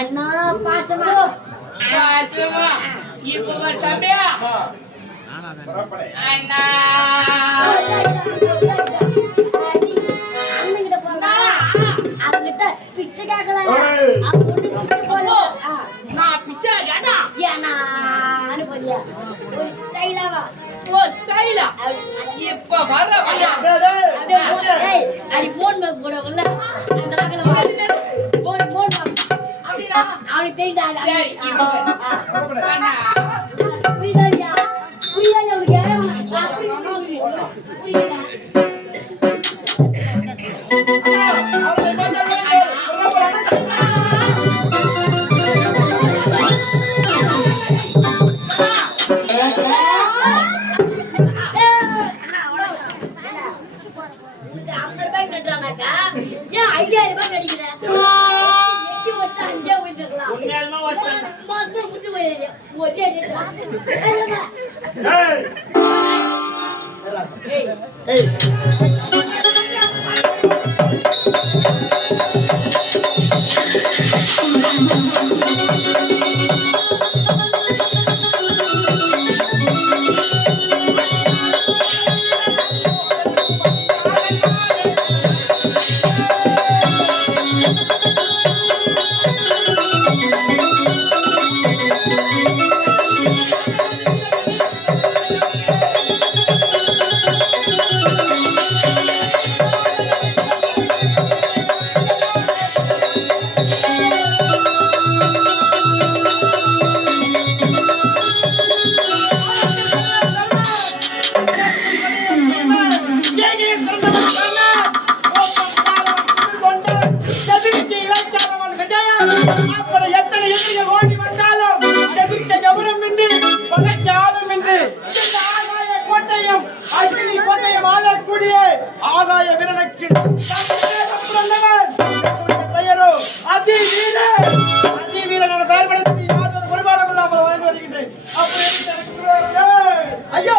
அண்ணா பாசமா இப்ப தம்பியா அண்ணா அண்ணங்கிட்ட போனா அவங்கிட்ட பிச்சை கேட்கலாம். நான் பிச்சை கேட்டா ஏன்னா அனுப்பதியா ஒரு ஸ்டைலாவா ஸ்டைலா இப்ப வர்ற அடி போன் மேக் போடுவாங்கல்ல அந்த பக்கத்துல போன் போன் அப்படின்னா அவனுக்கு தெரியுதா அண்ணா புரியுதா புரியுதா புரியுதா ஆகாய வீரனுக்கு பெயரோ அதி வீரன் என பெயர் படுத்தி யாதொரு குறைபாடும் இல்லாமல் வாழ்ந்து வருகின்றேன். ஐயோ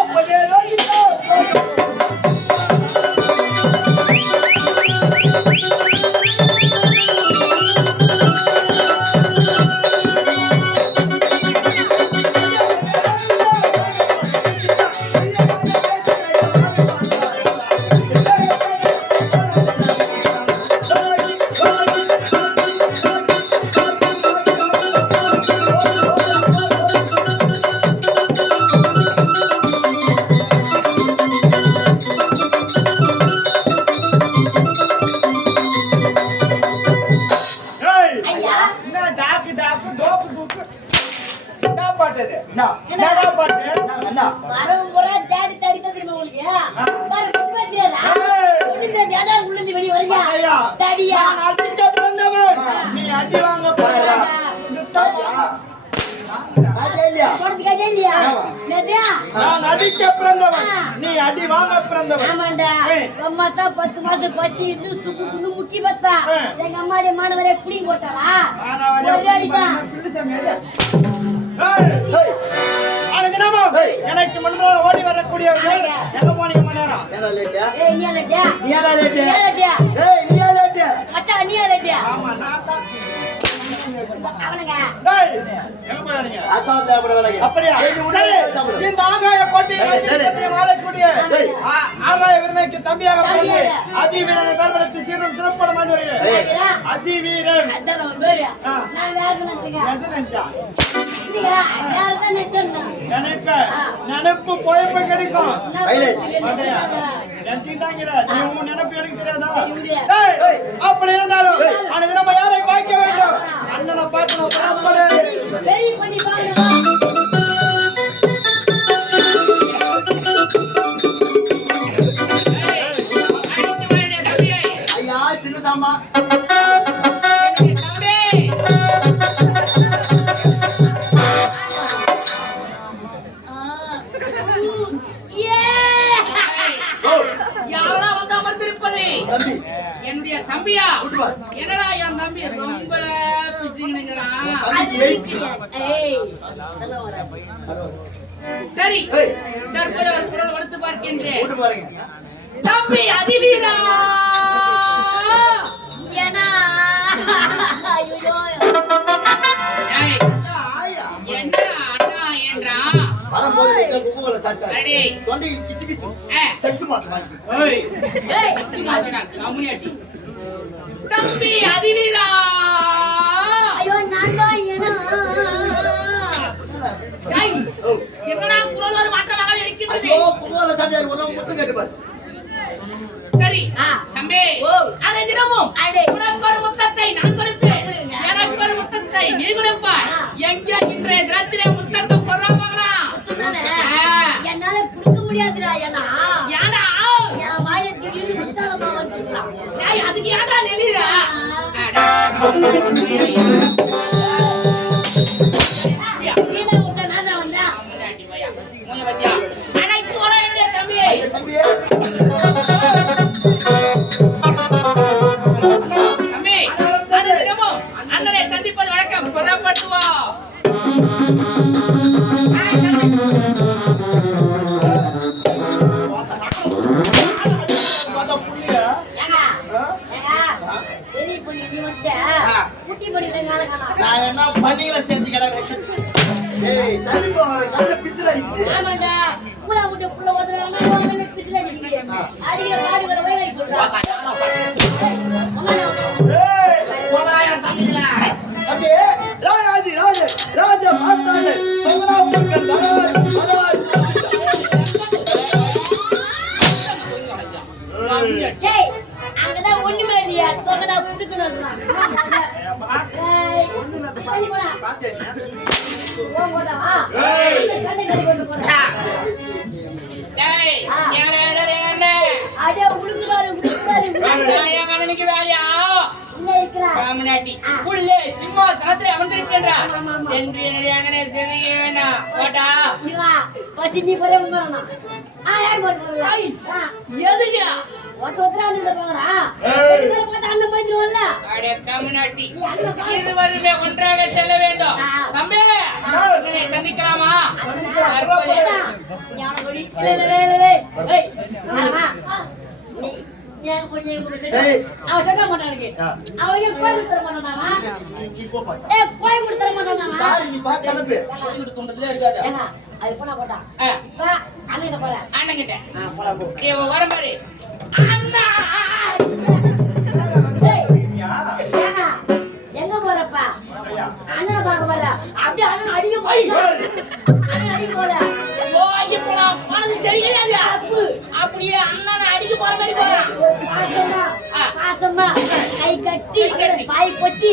நீ அடி வாங்க பிறந்தவன். ஆமாண்டா அம்மா தான் 10 மாசம் பத்தி இன்னும் சுக்கு முக்கி பார்த்தா எங்க அம்மாடைய மாணவரே புடி போட்டாரா எனக்கு முன்னாடி ஓடி வரக்கூடிய எங்க போனீங்க மணி ஆகாய வீரனுக்கு தம்பியாக அதி வீரனை பெயர்படுத்தி சீரும் சிறப்படம் அதி வீரன் நினைப்பு போயப்ப கிடைக்கும் நினைப்பு எனக்கு தெரியாதா? அப்படி இருந்தாலும் நம்ம யாரை பார்க்க வேண்டும்? அண்ணனை பார்க்கணும். ஐயா சின்ன சாமா என்னுடைய தம்பியா? என்னடா என் தம்பி ரொம்ப சரி, தற்போது ஒரு குரல் வளர்த்து பார்க்கின்றேன். தம்பி அதிவீரா இருக்காரு. அடே. தொண்டையில் கிச்சு கிச்சு. சச்சு மாத்து மாதிரி. ஏய். அச்சி மாதடா, கம்முனியாட்டி. தம்பி அதிவீரா. ஐயோ நான் தான் ஏனா டேய். என்னடா குரல் ஒரு மாற்றமாக இருக்கிறது? ஐயோ புகழ சண்டையார் ஒரு முத்து கேட்டு பாரு. சரி. தம்பி. அதை தினமும் உனக்கு ஒரு முத்தத்தை நான் கொடுப்பேன். எனக்கு ஒரு முத்தத்தை நீ கொடுப்பாய். எங்கே இன்றைய தினத்திலே முத்தத்தை போறாங்களா? என்னால குடுக்க முடியாதுடா ஏனா. ஏடா? என் வாயை திடீர்னு முத்தாலமா வந்துட்டான். டேய் அதுக்கு ஏடா நெளிரா? அடா. நீனா உன்ன நான் தான் வந்தா. முன்னாடி போயா. முன்ன வச்சியா. அனைத்து வர என்னுடைய தம்பி. தம்பி தம்பி. அது தினமும் அண்ணனை சந்திப்பது வழக்கம். புறப்பட்டு வா. பாத்தா புள்ளியா? சரி பண்ணி நீ வந்து குட்டி பண்ணி வெங்கால காணா. நான் என்ன பண்ணிங்கள சேர்த்து கிடக்கு. ஏய் தள்ளி போ கண்ண பிஸ்ல அடிக்குது. ஆமாடா பூரா விட்டு புள்ள ஓதுறாங்க போனே பிஸ்ல அடிக்குது. அடிக்கிற பாடி வர வயலை சொல்றா. ஏய் போறாயா தம்பில. தம்பி ராஜாஜி ராஜா மாத்தானே பங்கனா புக்கல் வரார். டேய் அங்கதான் ஒண்ணுமே இல்லையா தொங்கடா புடிக்கணும்னா. ஏய் ஒண்ணுமே போடா. பாத்தேன். போடா. ஏய் கண்ணை கட்டி கொண்டு போறா. டேய் என்ன? அட உளுக்குறாரு. நான் என் கண்ணனுக்கு வேலையா? உள்ள இருக்கறா. ராமநாட்டி உள்ளே சிம்மாசனத்தில் அமர்ந்திருக்கின்றா. சென்று என்னுடைய அண்ணனை சிதைக்க வேண்டாம். ஓட்டா. இவா பசினி போறே உங்கறனா. யார் போறா? எதுக்கு? ஒருத்தரா நின்னு போறா. ரெண்டு பேரும் பார்த்தா அண்ணன் போயிடுவான்ல. அடே கம்முனாட்டி. இருவருமே ஒன்றாக செல்ல வேண்டும். தம்பி உன்னை சந்திக்கலாமா? ஞானபடி. ஏய் ஆமா. நீ கொஞ்சம் அவன் சொல்ல மாட்டானுங்க. அவங்க கோய் கொடுத்துற மாட்டானா? நீ போ பா. ஏய் கோய் கொடுத்துற மாட்டானா? பாரு நீ பாத்து அனுப்பு. இது தோண்டதுல இருக்காது. ஏங்க அது போனா போடா. வா அண்ணன் போற. அண்ணன் கிட்ட. போடா போ. இவன் வர பாரு. அண்ணா. ஏய் ஏங்க எங்க போறப்பா? அண்ணன் பார்க்க போற. அப்படியே அண்ணன் அடிக்க போய். அண்ணன் அடிக்க போற. ஓ ஐயோ போலாம். மனது சரி கிடையாது. அப்படியே அண்ணனை அடிக்க போற மாதிரி போறான். பாசமா கை கட்டி பாய் பத்தி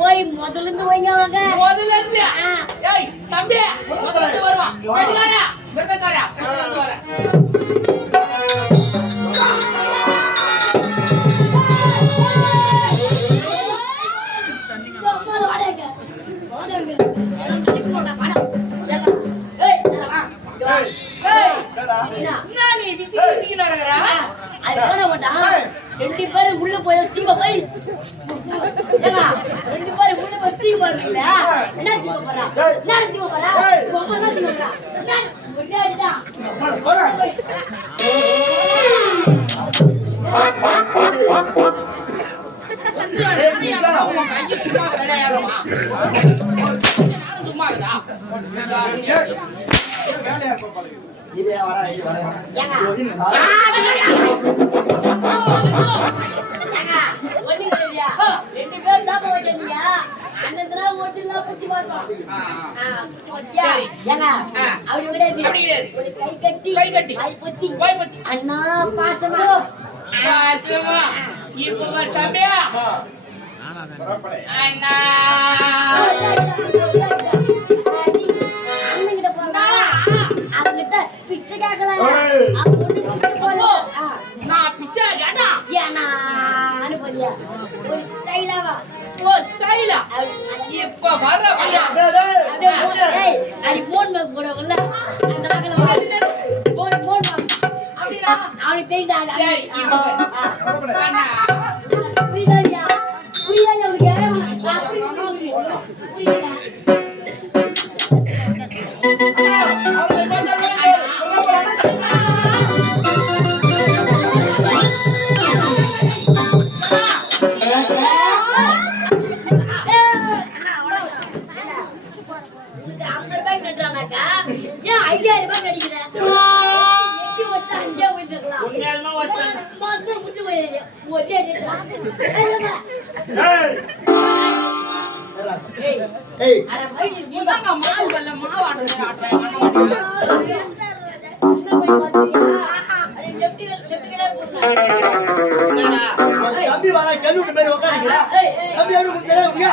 போய் முதல்ல இருந்து வைங்க வாங்க. முதல்ல இருந்து. ஏய் தம்பி முதல்ல இருந்து வருவான். வெட்டுக்காரா வெட்டுக்காரா முதல்ல இருந்து வர. நீ விசிக்கி விசிக்கி நடக்கிறா? அது போன மாட்டா. ரெண்டு பேரும் உள்ள போய் தீங்க போய். ஏங்க ரெண்டு பேரும் உள்ள போய் தீங்க போறீங்களா? என்ன தீங்க போறா? என்ன தீங்க போறா? உங்க அம்மா தீங்க போறா. என்ன விடாடா. போடா. வேலையா இருப்ப பாரு. இதே வரா இது வரா. ஏங்க ஒண்ணு இல்லையா? ரெண்டு பேரும் தான் போயிட்டீங்க. அண்ணன்தா ஓட்டிலாம் புடிச்சு பார்த்தோம். சரி. ஏங்க அப்படி விடாது. ஒரு கை கட்டி கை பத்தி அண்ணா பாசமா பாசமா இப்ப வர தம்பியா அண்ணா அண்ணங்கிட்ட போனா அவங்கிட்ட பிச்சை கேட்கலாம். நான் பிச்சை கேட்டா ஏன்னா அனுப்பதியா ஒரு ஸ்டைலாவா ஓ ஸ்டைலா இப்ப வர பையா அது போன் மேப் போடுவாங்கல்ல அந்த வகையில போன் அப்படினா அவனுக்கு தெரியுதா? சரி அண்ணா புரியுதா? புரியுதா உனக்கு? புரியுதா? ஏன் 5000 ரூபாய் கிடைக்கிறேன்? ஏய் நீதாங்க மாவு வெல்ல மாவு ஆட்டுறேன் தம்பி வர கல்லூரி மாதிரி உட்காந்துக்கிறா தம்பி எப்படி முந்தரா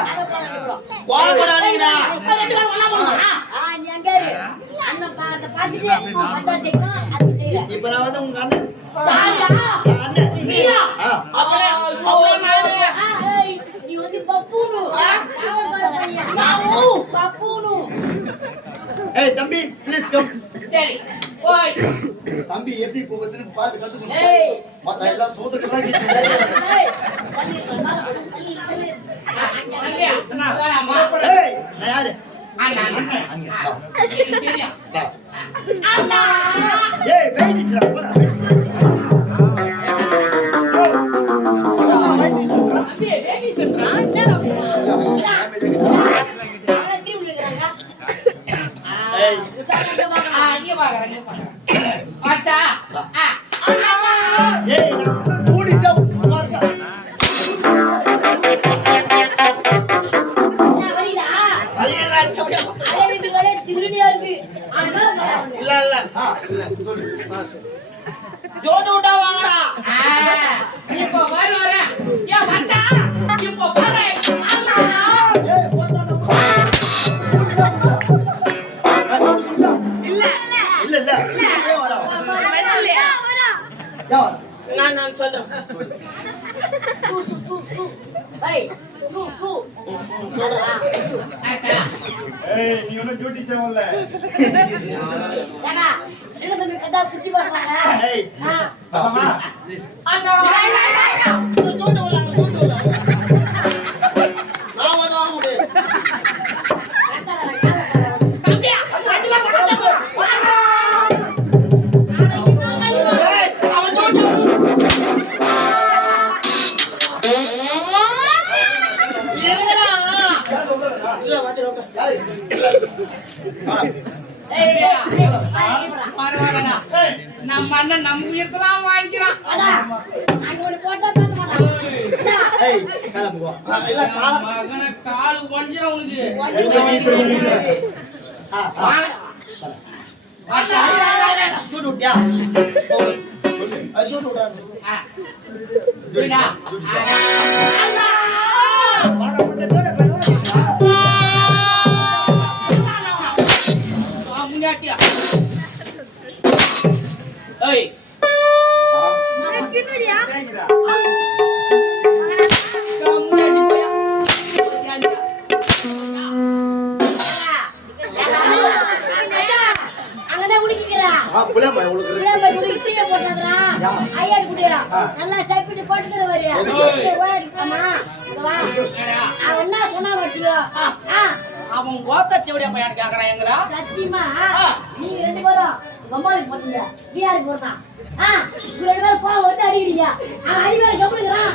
கோபப்படாதீங்கடா இப்ப நான் வந்து உங்க அண்ணன் நீயா ஏய் தம்பி ப்ளீஸ் கம் சரி போய் தம்பி எப்படி போகுதுன்னு பாத்து கத்துக்கணும் ஏய் மத்த எல்லாம் சோதுக்கெல்லாம் ஏய் நான் யாரு ஏய் வெயிட்ஸ்ரா போடா நான் சொல்றேன் நீ ஒன்னும் டியூட்டி செய்வல நம்ம அண்ணன் நம்ம உயிர்த்தெல்லாம் வாங்கிக்கிறான் மகனை காலு ஒஞ்சிரும் முன்னாட்டியா ஏய் நல்லா சாப்பிட்டு போட்டு அவன் ஓத்தச்சோடியா பையன் கேக்குறான் எங்களா சத்தியமா நீங்க ரெண்டு பேரும் கம்மாளுக்கு போட்டீங்க நீ யாருக்கு போடுறா ரெண்டு பேரும் போக வந்து அடிக்கிறீங்க அடிவேற கம்முனுக்குறான்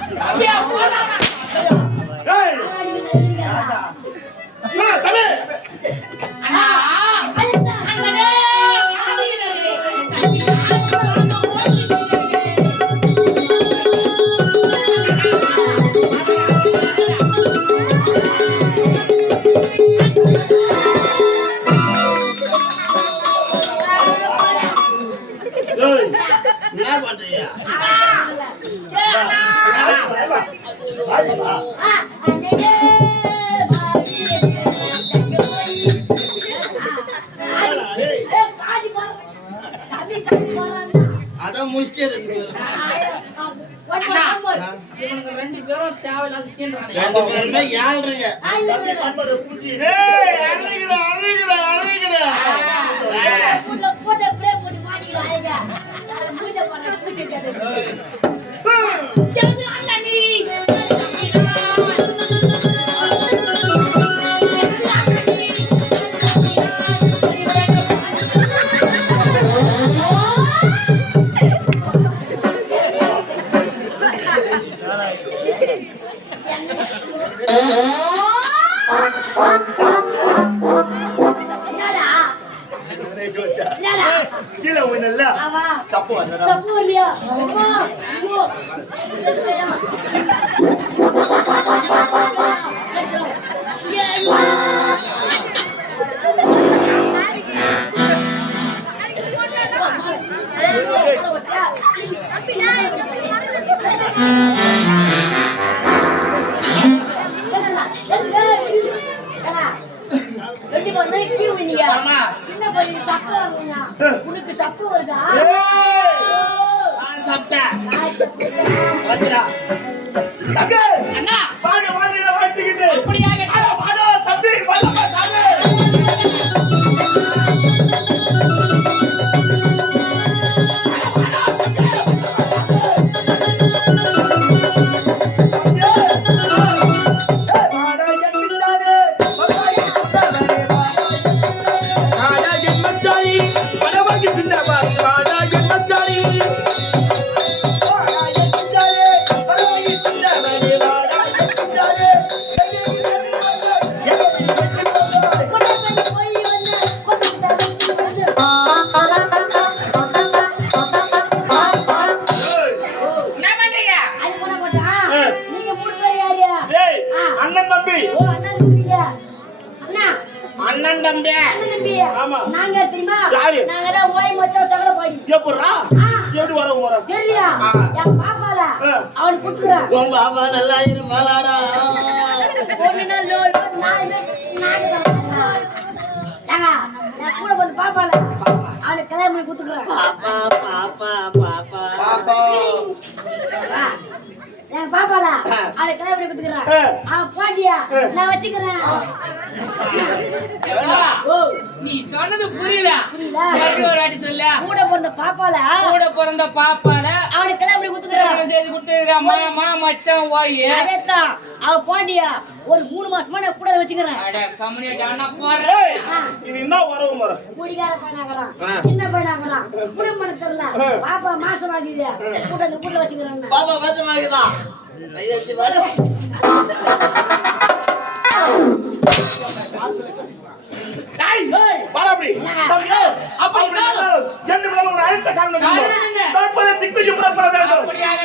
அதான் முடிச்சிட்டே ரெண்டு பேரும் தேவையில்லாத பேருமே ஏழ்றீங்க கீழே சப்பு இல்லையா வந்துடா. தம்பி, அண்ணா வாங்க, வாங்க, இதை வாழ்த்துக்கிட்டு. அப்படியாக அட, வாடா, தம்பி, வாடா, சாமி. போய் வந்து கொண்டு வந்து என்ன பண்றீங்க? அது பண்ண மாட்டான். நீங்க மூணு பேர் யாரு? ஏய், ஆ. அண்ணன் தம்பி. ஓ, அண்ணா தம்பிங்க. அண்ணா, அண்ணன் தம்பி அண்ணன் தம்பி. ஆமா. நாங்க தெரியுமா? யாரு? நாங்க தான் ஓய் மச்சான் சகல போய். எப்படிடா? ஆ. எப்படி வர தெரியலையா? ஆ. என் பாப்பால ஆ. அவன் குட்டுறான். உன் பாப்பா நல்லா இருப்பாளாடா. பொண்ணுனா லோல் நான் நான் கூட வந்து பாப்பால அவனை கல்யாணம் பண்ணி குத்துக்குறேன். பாப்பா பாப்பா பாப்பா பாப்பா. என் பாப்பால அவனை கல்யாணம் பண்ணி குத்துக்குறேன். அவன் பாண்டியா நான் வச்சுக்கிறேன். ஓ, நீ சொன்னது புரியல புரியுதா? மறுபடியும் ஒரு வாட்டி சொல்ல கூட பிறந்த பாப்பால கூட பிறந்த பாப்பால அவனை கல்யாணம் பண்ணி குத்துக்குறேன். திருமணம் செய்து கொடுத்துருக்கா மாமா மச்சான் ஓய் அதேதான் அவன் பாண்டியா ஒரு 3 மாசமா நான் கூட வச்சுக்கிறேன். அட கம்யூனிட்டி அண்ணா போறேன் ஏய், இது என்ன வரவு முறை? குடிகார பையனாகிறான், சின்ன பையனாகிறான், குடும்பம் தெரியல. பாப்பா மாசம் ஆகுது, கூட அந்த வீட்டுல வச்சுக்கிறேன். பாப்பா பச்சமாக்குதான் கையெழுத்து பாரு. டேய், வாடா அப்படி. தம்பி, அப்படி என்ன மேல ஒரு அழுத்த காரணம் காரணம் என்ன? தற்போது திக்கு இம்புறப்பட வேண்டும். அப்படியாக